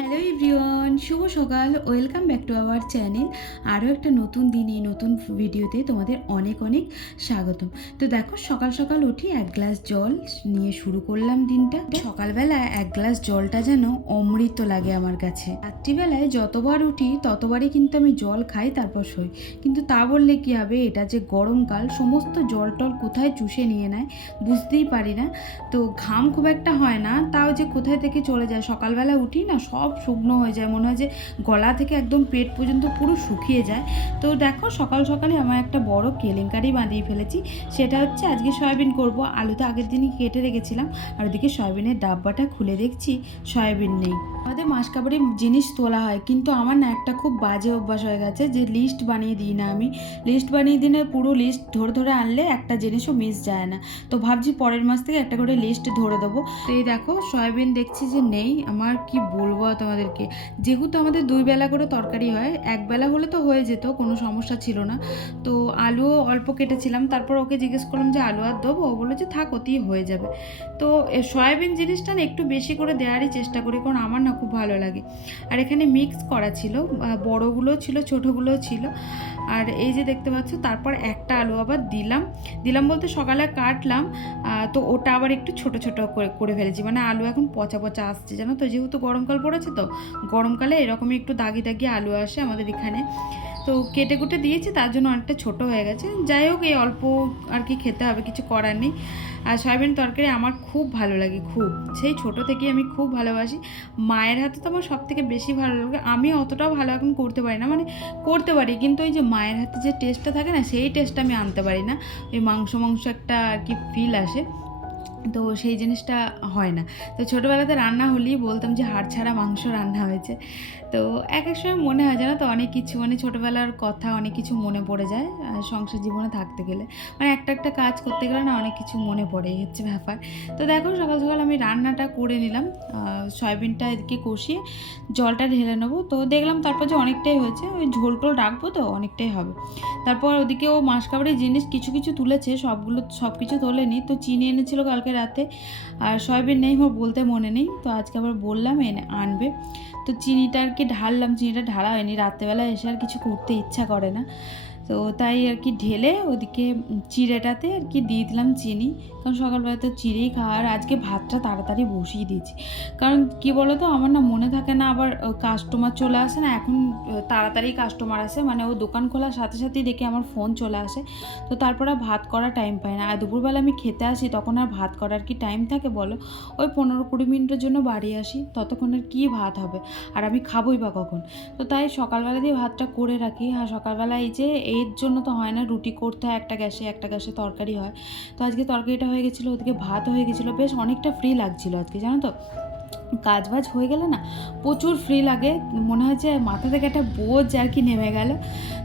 Hello everyone, শুভ সকাল। Welcome back to our channel. আরও একটা নতুন দিনে নতুন ভিডিওতে তোমাদের অনেক অনেক স্বাগতম। তো দেখো, সকাল সকাল উঠি এক গ্লাস জল নিয়ে শুরু করলাম দিনটা। সকালবেলা এক গ্লাস জলটা যেন অমৃত লাগে আমার কাছে। রাত্রিবেলায় যতবার উঠি ততবারই কিন্তু আমি জল খাই, তারপর শোই। কিন্তু তা বললে কি হবে, এটা যে গরমকাল, সমস্ত জল টল কোথায় চুষে নিয়ে নেয় বুঝতেই পারি না। তো ঘাম খুব একটা হয় না, তাও যে কোথায় থেকে চলে যায়। সকালবেলা উঠি না, সব শুকনো হয়ে যায়, মনে হয় যে গলা থেকে একদম পেট পর্যন্ত পুরো শুকিয়ে যায়। তো দেখো, সকাল সকালে আমার একটা বড় কেলেঙ্কারি বাঁধিয়ে ফেলেছি। সেটা হচ্ছে আজকে সয়াবিন করব। আলু তো আগের দিনই কেটে রেখেছিলাম, আর ওদিকে সয়াবিনের ডাব্বাটা খুলে দেখছি সয়াবিন নেই। আমাদের মাসকাবারি জিনিস তোলা হয়, কিন্তু আমার না একটা খুব বাজে অভ্যাস হয়ে গেছে যে লিস্ট বানিয়ে দিই না। আমি লিস্ট বানিয়ে দিলে পুরো লিস্ট ধরে ধরে আনলে একটা জিনিসও মিস যায় না। তো ভাবছি পরের মাস থেকে একটা করে লিস্ট ধরে দেবো। তো এই দেখো, সয়াবিন দেখছি যে নেই। আমার কি বলবো তোমাদেরকে, যেহেতু আমাদের দুই বেলা করে তরকারি হয়, এক বেলা হলে তো হয়ে যেত, কোনো সমস্যা ছিল না। তো আলুও অল্প কেটেছিলাম, তারপর ওকে জিজ্ঞেস করলাম যে আলু আর দেবো, ও বললো যে থাক, ওতেই হয়ে যাবে। তো সয়াবিন জিনিসটা না একটু বেশি করে দেওয়ারই চেষ্টা করি, কারণ আমার না খুব ভালো লাগে। আর এখানে মিক্স করা ছিল, বড়গুলো ছিল, ছোটোগুলোও ছিল। আর এই যে দেখতে পাচ্ছ, তারপর একটা আলু আবার দিলাম দিলাম বলতে সকালে কাটলাম। তো ওটা আবার একটু ছোট ছোট করে ফেলেছি, মানে আলু এখন পচা পচা আসছে, জানো তো, যেহেতু গরমকাল পড়েছে। তো গরমকালে এরকমই একটু দাগি দাগি আলু আসে আমাদের এখানে। তো কেটে কুটে দিয়েছি, তার জন্য অনেকটা ছোট হয়ে গেছে। যাই হোক, এই অল্প আর কি খেতে হবে, কিছু করার নেই। আর সয়াবিন তরকারি আমার খুব ভালো লাগে, খুব, সেই ছোট থেকেই আমি খুব ভালোবাসি। মায়ের হাতে তো আমার সব থেকে বেশি ভালো লাগে। আমি অতটাও ভালো এখন করতে পারি না, মানে করতে পারি, কিন্তু ওই যে মায়ের হাতে যে টেস্টটা থাকে না, সেই টেস্টটা আমি আনতে পারি না। ওই মাংস মাংস একটা আর কি ফিল আসে, তো সেই জিনিসটা হয় না। তো ছোটোবেলাতে রান্না হলেই বলতাম যে হাড় ছাড়া মাংস রান্না হয়েছে। তো এক এক সময় মনে হয়, জানো তো, অনেক কিছু, মানে ছোটোবেলার কথা অনেক কিছু মনে পড়ে যায় সংসার জীবনে থাকতে গেলে। মানে একটা একটা কাজ করতে গেলে না অনেক কিছু মনে পড়ে, এই হচ্ছে ব্যাপার। তো দেখো, সকাল সকাল আমি রান্নাটা করে নিলাম। সয়াবিনটা এদিকে কষিয়ে জলটা ঢেলে নেবো। তো দেখলাম তারপর যে অনেকটাই হয়েছে, ওই ঝোল টোল রাখবো, তো অনেকটাই হবে। তারপর ওদিকে ও মাসকাবারির জিনিস কিছু কিছু তুলেছে, সব কিছু তোলেনি। তো চিনি এনেছিল কালকে রাতে, আর সয়াবিন নেই, আমার বলতে মনে নেই। তো আজকে আবার বললাম আনবে। তো চিনিটা আর কি ঢাললাম, চিনিটা ঢালা হয়নি, রাত্রেবেলা এসে আর কিছু করতে ইচ্ছা করে না। তো তাই আর কি ঢেলে ওদিকে চিড়েটাতে আর কি দিয়ে দিলাম চিনি, কারণ সকালবেলা তো চিড়েই খাওয়া। আর আজকে ভাতটা তাড়াতাড়ি বসিয়ে দিয়েছি, কারণ কি বলো তো, আমার না মনে থাকে না, আবার কাস্টমার চলে আসে না এখন। তাড়াতাড়ি কাস্টমার আসে, মানে ও দোকান খোলার সাথে সাথেই দেখে আমার ফোন চলে আসে। তো তারপরে ভাত করার টাইম পাই না। আর দুপুরবেলা আমি খেতে আসি, তখন আর ভাত করার কি টাইম থাকে বলো? ওই 15-20 মিনিটের জন্য বাড়ি আসি, ততক্ষণ আর কী ভাত হবে, আর আমি খাবোই বা কখন? তো তাই সকালবেলা দিয়ে ভাতটা করে রাখি। আর সকালবেলা এই যে এর জন্য তো হয় না, রুটি করতে হয় একটা গ্যাসে তরকারি হয়। তো আজকে তরকারিটা হয়ে গেছিলো, ওদিকে ভাত হয়ে গেছিলো, বেশ অনেকটা ফ্রি লাগছিলো আজকে, জানো তো। কাজ বাজ হয়ে গেলে না প্রচুর ফ্রি লাগে, মনে হয় যে মাথা থেকে একটা বোঝ আর কি নেমে গেল।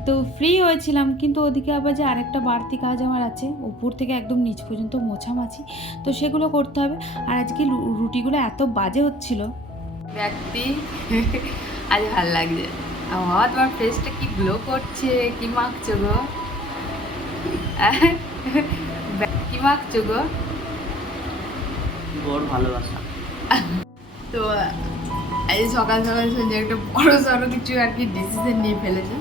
তো ফ্রি হয়েছিলাম, কিন্তু ওদিকে আবার যে আরেকটা বাড়তি কাজ আমার আছে, উপর থেকে একদম নিচ পর্যন্ত মোছামাছি, তো সেগুলো করতে হবে। আর আজকে রুটিগুলো এত বাজে হচ্ছিল ব্যক্তি আজ ভাল লাগছে। আমার তোমার ফেসটা কি গ্লো করছে, কি মাখছো গো, কি মাখছো গো? বড় ভালোবাসা। তো এই সকাল সকাল সঞ্জয় একটা বড় সড়ো কিছু আর কি ডিসিশন নিয়ে ফেলেছে।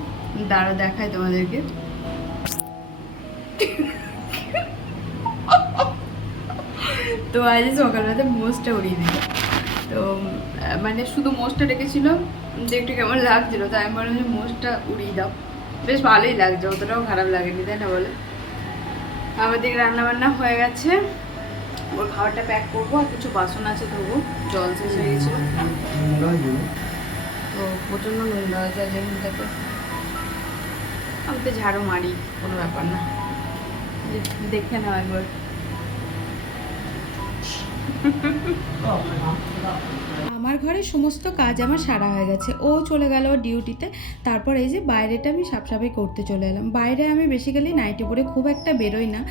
দাঁড়া দেখায় তোমাদেরকে। তো আজ সকালবেলাতে মোষটা উড়িয়ে দিল। তো মানে শুধু মোষটা রেখেছিল, যে একটু কেমন লাগছিল, তাই আমি বললাম যে মোষটা উড়িয়ে দাও। বেশ ভালোই লাগছে, অতটাও খারাপ লাগেনি, তাই না বলে? আমাদের রান্নাবান্না হয়ে গেছে, ওর খাবারটা প্যাক করবো, আর কিছু বাসন আছে ধোবো, জল শেষ হয়ে গেছিলো। তো প্রচণ্ড নোংরা হয়ে যায় যেখানটাতে, আমি তো ঝাড়ু মারি, কোনো ব্যাপার না। দেখে নাও একবার। আমার ঘরের সমস্ত কাজ আমার সারা হয়ে গেছে, ও চলে গেল ডিউটিতে। তারপর এই যে বাইরেটা আমি সাফসাফাই করতে চলে এলাম। বাইরে আমি বেসিক্যালি নাইটি পরে খুব একটা বেরোই না,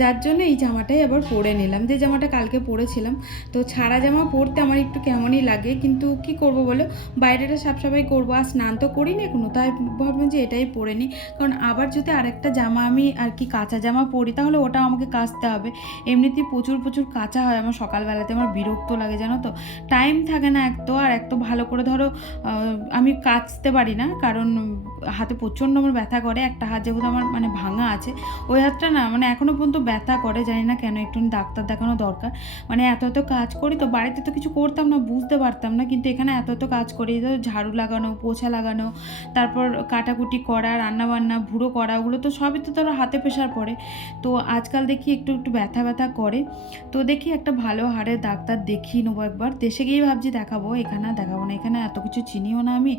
যার জন্য এই জামাটাই আবার পরে নিলাম, যে জামাটা কালকে পরেছিলাম। তো ছাড়া জামা পরতে আমার একটু কেমনই লাগে, কিন্তু কি করব বলো, বাইরেটা সাফসাফাই করবো, আর স্নান তো করি না এখনো, তাই ভাবলাম যে এটাই পরে নিই। কারণ আবার যদি আরেকটা জামা আমি আর কি কাঁচা জামা পরি, তাহলে ওটা আমাকে কাচতে হবে। এমনিতেই প্রচুর প্রচুর কাঁচা হয় আমার সকালবেলাতে, আমার বিরক্ত লাগে, জানো তো, টাইম থাকে না এক তো, আর এক তো ভালো করে ধরো আমি কাচতে পারি না, কারণ হাতে প্রচণ্ড আমার ব্যথা করে। একটা হাত যেহেতু আমার মানে ভাঙা আছে, ওই হাতটা না মানে এখনও পর্যন্ত ব্যথা করে, জানি না কেন, একটু ডাক্তার দেখানো দরকার। মানে এত এত কাজ করি তো, বাড়িতে তো কিছু করতাম না, বুঝতে পারতাম না, কিন্তু এখানে এত এত কাজ করি, তো ঝাড়ু লাগানো, পোছা লাগানো, তারপর কাটাকুটি করা, রান্নাবান্না, ভুড়ো করা, ওগুলো তো সবই তো ধরো হাতে প্রেশার পড়ে। তো আজকাল দেখি একটু একটু ব্যথা ব্যথা করে, তো দেখি একটা ভালো হাড়ের ডাক্তার দেখিয়ে নেবো একবার। দেশে গিয়ে ভাবছি দেখাবো, এখানে দেখাবো না, এখানে এত কিছু চিনিও না আমি,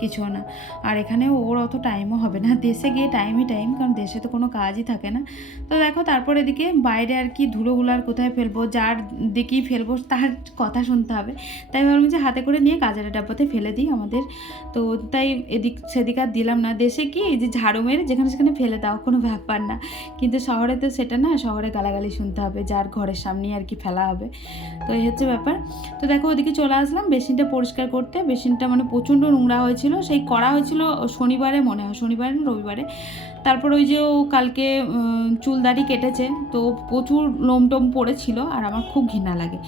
কিছুও না। আর এখানে ওর অত টাইমও হবে না, দেশে গিয়ে টাইমই টাইম, কারণ দেশে তো কোনো কাজই থাকে না। তো দেখো তারপর এদিকে বাইরে আর কি ধুলোগুলো আর কোথায় ফেলবো, যার দিকেই ফেলবো তার কথা শুনতে হবে, তাই ভাবলাম যে হাতে করে নিয়ে কাজের ডাব্বাতে ফেলে দিই আমাদের। তো তাই এদিক সেদিক আর দিলাম না। দেশে কি এই যে ঝাড়ু মেরে যেখানে সেখানে ফেলে দাও, কোনো ব্যাপার না, কিন্তু শহরে তো সেটা না, শহরে গালাগালি শুনতে হবে, যার ঘরের সামনেই আর কি ফেলা হবে। তো এই হচ্ছে ব্যাপার। তো দেখো ওদিকে চলে আসলাম বেসিনটা পরিষ্কার করতে। বেসিনটা মানে প্রচণ্ড নোংরা হয়েছিল, সেই করা হয়েছিল শনিবারে, মনে হয় শনিবারে না রবিবারে। তারপর ওই যে ও কালকে চুলদাড়ি কেটেছে, তো প্রচুর লোমটোম পড়েছিল, আর আমার খুব ঘৃণা লাগে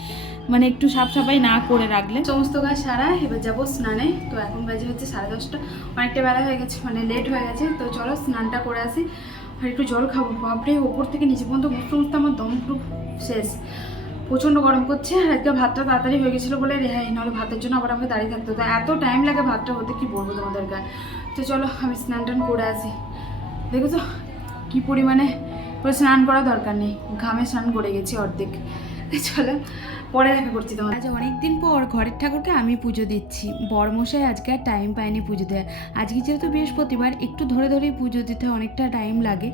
মানে একটু সাফ সাফাই না করে রাখলে। সমস্ত কাজ সারা, এবার যাবো স্নানে। তো এখন বাজে হচ্ছে 10:30, অনেকটা বেলা হয়ে গেছে, মানে লেট হয়ে গেছে। তো চলো স্নানটা করে আসি, আর একটু জল খাবো। বাপরে, ওপর থেকে নিচে পর্যন্ত মুছতে মুছতে আমার দম পুরো শেষ, প্রচণ্ড গরম করছে। আর আজকে ভাতটা তাড়াতাড়ি হয়ে গেছিলো বলে রেহাই, নাহলে ভাতের জন্য আবার আমাকে দাঁড়িয়ে থাকতে হতো, এত টাইম লাগে ভাতটা হতে, কি বলবো তোমাদের গায়ে। তো চলো আমি স্নান টান করে আসি। দেখো তো কী পরিমাণে স্নান করা দরকার নেই, ঘামে স্নান করে গেছি অর্ধেক। চলো পরে দেখা করছি তোমার। আজ অনেকদিন পর ঘরের ঠাকুরকে আমি পুজো দিচ্ছি। বড়মশাই আজকে আর টাইম পায়নি পুজো দেওয়ার। আজকে যেহেতু বৃহস্পতিবার, একটু ধরে ধরেই পুজো দিতে অনেকটা টাইম লাগে।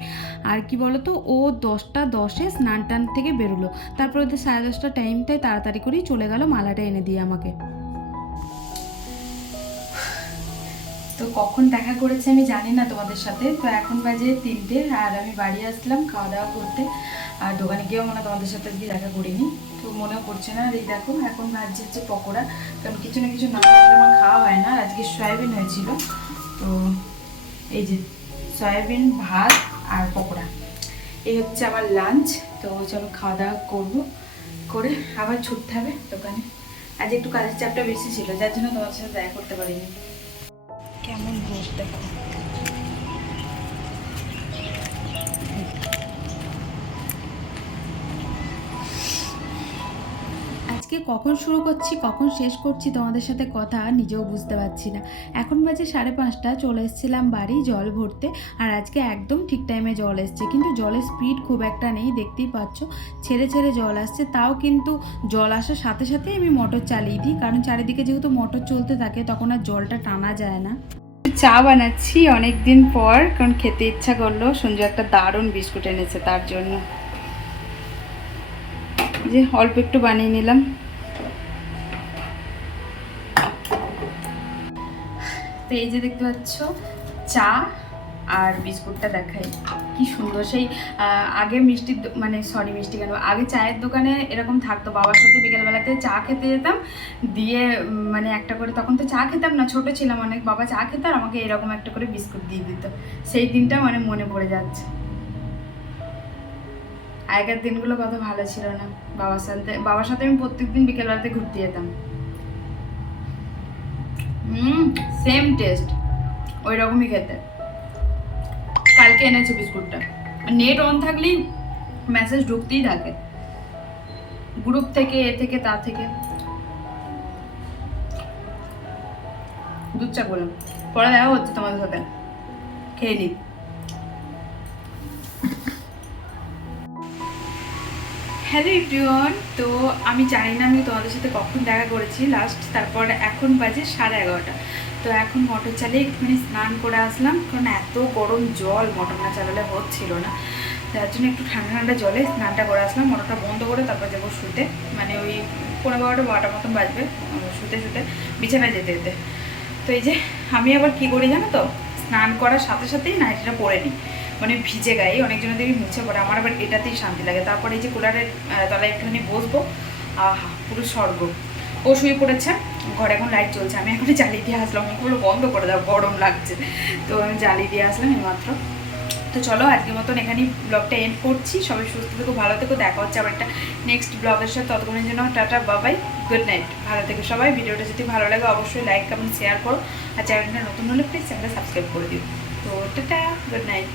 আর কি বলতো, ও 10:10 স্নান টান থেকে বেরোলো, তারপর ওদের 10:30 টাইমটাই তাড়াতাড়ি করেই চলে গেল মালাটা এনে দিয়ে আমাকে। তো কখন দেখা করেছে আমি জানি না তোমাদের সাথে। তো এখন বাজে 3টে, আর আমি বাড়ি আসলাম খাওয়া দাওয়া করতে, আর দোকানে গিয়েও মনে তোমাদের সাথে আজকে দেখা করিনি, তো মনেও করছে না। আর এই দেখো এখন ভাজছে হচ্ছে পকোড়া, কারণ কিছু না কিছু না থাকলে আমার খাওয়া হয় না। আজকে সয়াবিন হয়েছিল, তো এই যে সয়াবিন, ভাত আর পকোড়া, এই হচ্ছে আমার লাঞ্চ। তো চলো খাওয়া দাওয়া করবো, করে আবার ছুটতে হবে দোকানে। আজ একটু কাজের চাপটা বেশি ছিল, যার জন্য তোমাদের সাথে দেখা করতে পারিনি। কেমন রোদ দেখো, আজকে কখন শুরু করছি কখন শেষ করছি তোমাদের সাথে কথা নিজেও বুঝতে পারছি না। এখন বাজে 5:30, চলে এসেছিলাম বাড়ি জল ভরতে, আর আজকে একদম ঠিক টাইমে জল এসছে, কিন্তু জলের স্পিড খুব একটা নেই, দেখতেই পাচ্ছ ছেড়ে ছেড়ে জল আসছে। তাও কিন্তু জল আসার সাথে সাথেই আমি মোটর চালিয়ে দিই, কারণ চারিদিকে যেহেতু মোটর চলতে থাকে তখন আর জলটা টানা যায় না। চা বানাচ্ছি অনেক দিন পর, কারণ খেতে ইচ্ছা করলো। সঞ্জু একটা দারুণ বিস্কুট এনেছে, তার জন্য যে অল্প একটু বানিয়ে নিলাম। তো এই যে দেখতে পাচ্ছ চা আর বিস্কুটটা দেখাই কি সুন্দর। সেই আগে মিষ্টি মানে মিষ্টি কেন, আগে চায়ের দোকানে এরকম থাকতো, বাবার সাথে বিকেলবেলাতে চা খেতে যেতাম, দিয়ে মানে একটা করে, তখন তো চা খেতাম না, ছোট ছিলাম অনেক, বাবা চা খেত আর আমাকে এরকম একটা করে বিস্কুট দিয়ে দিত। সেই দিনটা মানে মনে পড়ে যাচ্ছে। আগের দিনগুলো কত ভালো ছিল না। বাবার সাথে আমি প্রত্যেকদিন বিকেলবেলাতে ঘুরতে যেতাম। সেম টেস্ট, ওই রকমই খেতে। কালকে এনেছে বিস্কুটটা, নেট অন থাকলেই মেসেজ ঢুকতেই থাকে, গ্রুপ থেকে, এ থেকে, তা থেকে। দুধ চা করলাম, পরে দেখা হচ্ছে তোমাদের সাথে, খেয়ে নি। হ্যালো এভরিওয়ান, তো আমি জানি না আমি তোমাদের সাথে কখন দেখা করেছি লাস্ট। তারপর এখন বাজে 11:30, তো এখন মোটর চালিয়ে একটুখানি স্নান করে আসলাম, কারণ এত গরম জল মোটর না চালালে হচ্ছিল না, যার জন্য একটু ঠান্ডা ঠান্ডা জলে স্নানটা করে আসলাম। মোটরটা বন্ধ করে তারপর যাবো শুতে, মানে ওই 11:15 মতন বাজবে শুতে শুতে, বিছানায় যেতে যেতে। তো এই যে আমি আবার কি করি জানো তো, স্নান করার সাথে সাথেই নাইটিটা পরে নিই, মানে ভিজে গায়ে। অনেকজনের দেখবি মুছে পড়ে, আমার আবার এটাতেই শান্তি লাগে। তারপরে এই যে কুলারের তলায় একটুখানি বসবো, আহা পুরো স্বর্গ। ও শুয়ে পড়েছে, ঘরে এখন লাইট চলছে, আমি এখন জ্বালিয়ে দিয়ে আসলাম, ওগুলো বন্ধ করে দাও গরম লাগছে, তো আমি জ্বালিয়ে দিয়ে আসলাম এইমাত্র। তো চলো আজকের মতন এখানেই ব্লগটা এন্ড করছি। সবাই সুস্থ থেকো, ভালো থেকো, দেখা হচ্ছে আবার একটা নেক্সট ব্লগের সাথে। ততক্ষণের জন্য টাটা, বাবাই। Good night. ভালো থেকে সবাই। ভিডিওটা যদি ভালো লাগে অবশ্যই লাইক কমেন্ট শেয়ার করো, আর চ্যানেলটা নতুন হলে প্লিজ চ্যানেলটা সাবস্ক্রাইব করে দিও। তো টাটা, গুড নাইট।